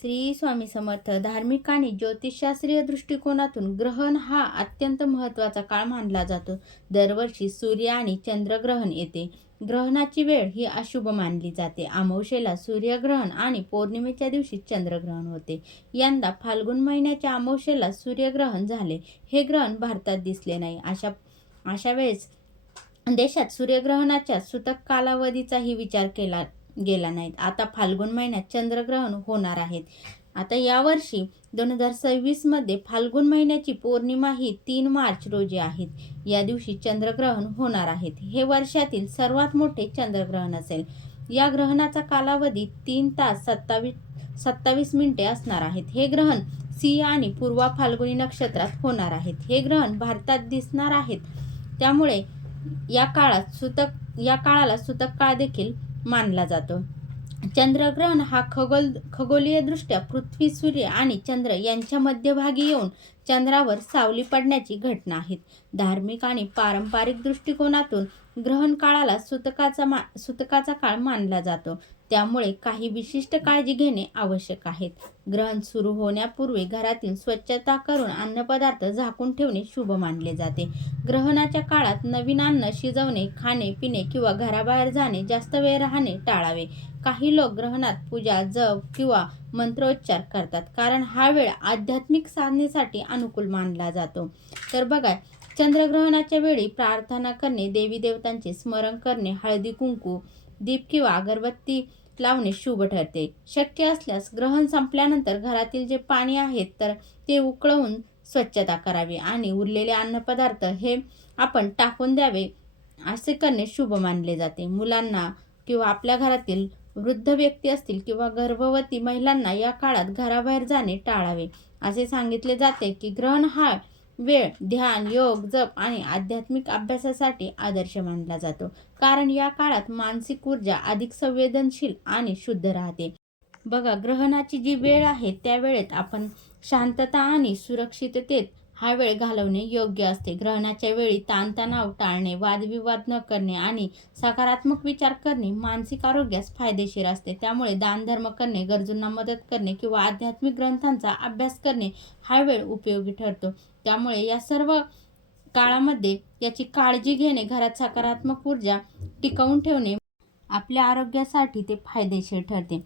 श्री स्वामी समर्थ. धार्मिक आणि ज्योतिषशास्त्रीय दृष्टिकोनातून ग्रहण हा अत्यंत महत्त्वाचा काळ मानला जातो. दरवर्षी सूर्य आणि चंद्रग्रहण येते. ग्रहणाची वेळ ही अशुभ मानली जाते. अमावास्येला सूर्यग्रहण आणि पौर्णिमेच्या दिवशी चंद्रग्रहण होते. यंदा फाल्गुन महिन्याच्या अमावास्येला सूर्यग्रहण झाले. हे ग्रहण भारतात दिसले नाही. अशा वेळेस देशात सूर्यग्रहणाच्या सूतक कालावधीचाही विचार केला गेला नाही. आता फाल्गुन महिन्यात चंद्रग्रहण होणार आहेत. आता यावर्षी 2026 मध्ये फाल्गुन महिन्याची पौर्णिमा ही 3 मार्च रोजी आहे. या दिवशी चंद्रग्रहण होणार आहे. हे वर्षातील सर्वात मोठे चंद्रग्रहण असेल. या ग्रहणाचा कालावधी 3 तास 27 मिनिटे असणार आहेत. हे ग्रहण सिंह आणि पूर्वा फाल्गुनी नक्षत्रात होणार आहेत. हे ग्रहण भारतात दिसणार आहेत. त्यामुळे या काळाला सूतक काळ देखील मानला जातो. चंद्रग्रहण हा खगोलीय दृष्ट्या पृथ्वी, सूर्य आणि चंद्र यांच्या मध्यभागी येऊन चंद्रावर सावली पडण्याची घटना आहे. धार्मिक आणि पारंपरिक दृष्टिकोनातून ग्रहण काळाला सूतकाचा काळ मानला जातो. त्यामुळे काही विशिष्ट काळजी घेणे आवश्यक आहे. ग्रहण सुरू होण्यापूर्वी घरातील स्वच्छता करून अन्नपदार्थ झाकून ठेवणे शुभ मानले जाते. ग्रहणाच्या काळात नवीन अन्न शिजवणे, खाणे पिणे किंवा घराबाहेर जाणे, जास्त वेळ राहणे टाळावे. काही लोक ग्रहणात पूजा, जप किंवा मंत्रोच्चार करतात, कारण हा वेळ आध्यात्मिक साधनेसाठी अनुकूल मानला जातो. तर बघा, चंद्रग्रहणाच्या वेळी प्रार्थना करणे, देवी देवतांचे स्मरण करणे, हळदी कुंकू, दीप किंवा अगरबत्ती लावणे शुभ ठरते. शक्य असल्यास ग्रहण संपल्यानंतर घरातील जे पाणी आहे तर ते उकळवून स्वच्छता करावी आणि उरलेले अन्नपदार्थ हे आपण टाकून द्यावे. असे करणे शुभ मानले जाते. मुलांना किंवा आपल्या घरातील वृद्ध व्यक्ती असतील किंवा गर्भवती महिलांना या काळात घराबाहेर जाणे टाळावे. असे सांगितले जाते की ग्रहण हा वेळ ध्यान, योग, जप आणि आध्यात्मिक अभ्यासासाठी आदर्श मानला जातो, कारण या काळात मानसिक ऊर्जा अधिक संवेदनशील आणि शुद्ध राहते. बघा, ग्रहणाची जी वेळ आहे त्या वेळेत आपण शांतता आणि सुरक्षिततेत हा वेळ घालवणे योग्य असते. ग्रहणाच्या वेळी ताणतणाव टाळणे, वादविवाद न करणे आणि सकारात्मक विचार करणे मानसिक आरोग्यास फायदेशीर असते. त्यामुळे दानधर्म करणे, गरजूंना मदत करणे किंवा आध्यात्मिक ग्रंथांचा अभ्यास करणे हा वेळ उपयोगी ठरतो. त्यामुळे या सर्व काळामध्ये याची काळजी घेणे, घरात सकारात्मक ऊर्जा टिकवून ठेवणे आपल्या आरोग्यासाठी ते फायदेशीर ठरते.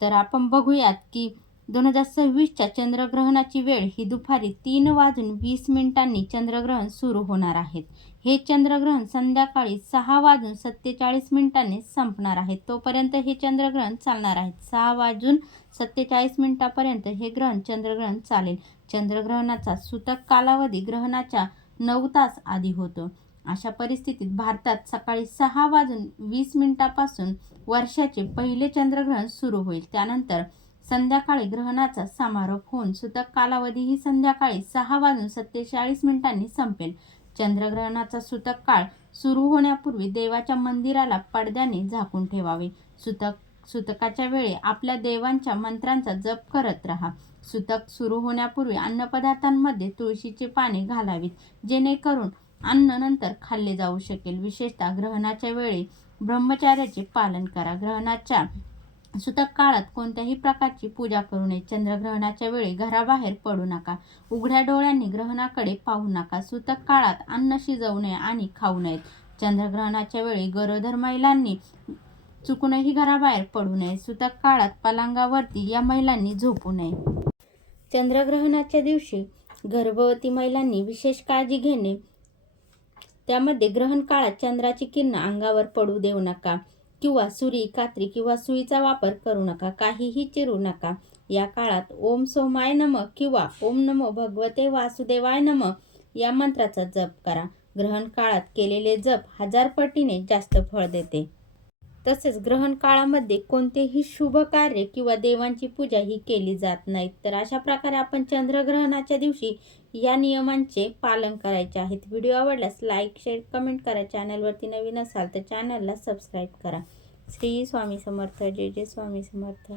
तर आपण बघूयात की 2026च्या चंद्रग्रहणाची वेळ ही दुपारी 3:20 चंद्रग्रहण सुरू होणार आहे. हे चंद्रग्रहण संध्याकाळी 6:47 संपणार आहे. तोपर्यंत हे चंद्रग्रहण चालणार आहे. 6:47 पर्यंत हे चंद्रग्रहण चालेल. चंद्रग्रहणाचा सूतक कालावधी ग्रहणाच्या 9 तास आधी होतो. अशा परिस्थितीत भारतात सकाळी 6:20 पासून वर्षाचे पहिले चंद्रग्रहण सुरू होईल. त्यानंतर संध्याकाळी ग्रहणाचा समारोप होऊन सूतक कालावधीही संध्याकाळी 6:47 संपेल. चंद्रग्रहणाचा सूतक काळ सुरू होण्यापूर्वी देवाच्या मंदिराला पडद्याने झाकून ठेवावे. सूतकाच्या वेळी आपल्या देवांच्या मंत्रांचा जप करत राहा. सूतक सुरू होण्यापूर्वी अन्नपदार्थांमध्ये तुळशीची पाने घालावीत, जेणेकरून अन्न नंतर खाल्ले जाऊ शकेल. विशेषतः ग्रहणाच्या वेळी ब्रह्मचर्याचे पालन करा. ग्रहणाच्या सूतक काळात कोणत्याही प्रकारची पूजा करू नये. चंद्रग्रहणाच्या वेळी घराबाहेर पडू नका. उघड्या डोळ्यांनी ग्रहणाकडे पाहू नका. सूतक काळात अन्न शिजवू नये आणि खाऊ नयेत. चंद्रग्रहणाच्या वेळी गरोदर महिलांनी चुकूनही घराबाहेर पडू नये. सूतक काळात पलंगावरती या महिलांनी झोपू नये. चंद्रग्रहणाच्या दिवशी गर्भवती महिलांनी विशेष काळजी घेणे. त्यामध्ये ग्रहण काळात चंद्राची किरण अंगावर पडू देऊ नका किंवा सुरी, कात्री किंवा सुईचा वापर करू नका. काहीही चिरू नका. या काळात ओम सोमाय नमः किंवा ओम नमो भगवते वासुदेवाय नमः या मंत्राचा जप करा. ग्रहण काळात केलेले जप 1000 पटीने जास्त फळ देते. तसेच ग्रहण काळामध्ये कोणतेही शुभ कार्य किंवा देवांची पूजा ही केली जात नाही. तर अशा प्रकारे आपण चंद्रग्रहणाच्या दिवशी या नियमांचे पालन करायचे आहेत. व्हिडिओ आवडल्यास लाईक, शेअर, कमेंट करा. चॅनलवरती नवीन असाल तर चॅनलला सबस्क्राईब करा. श्री स्वामी समर्थ. जय जय स्वामी समर्थ.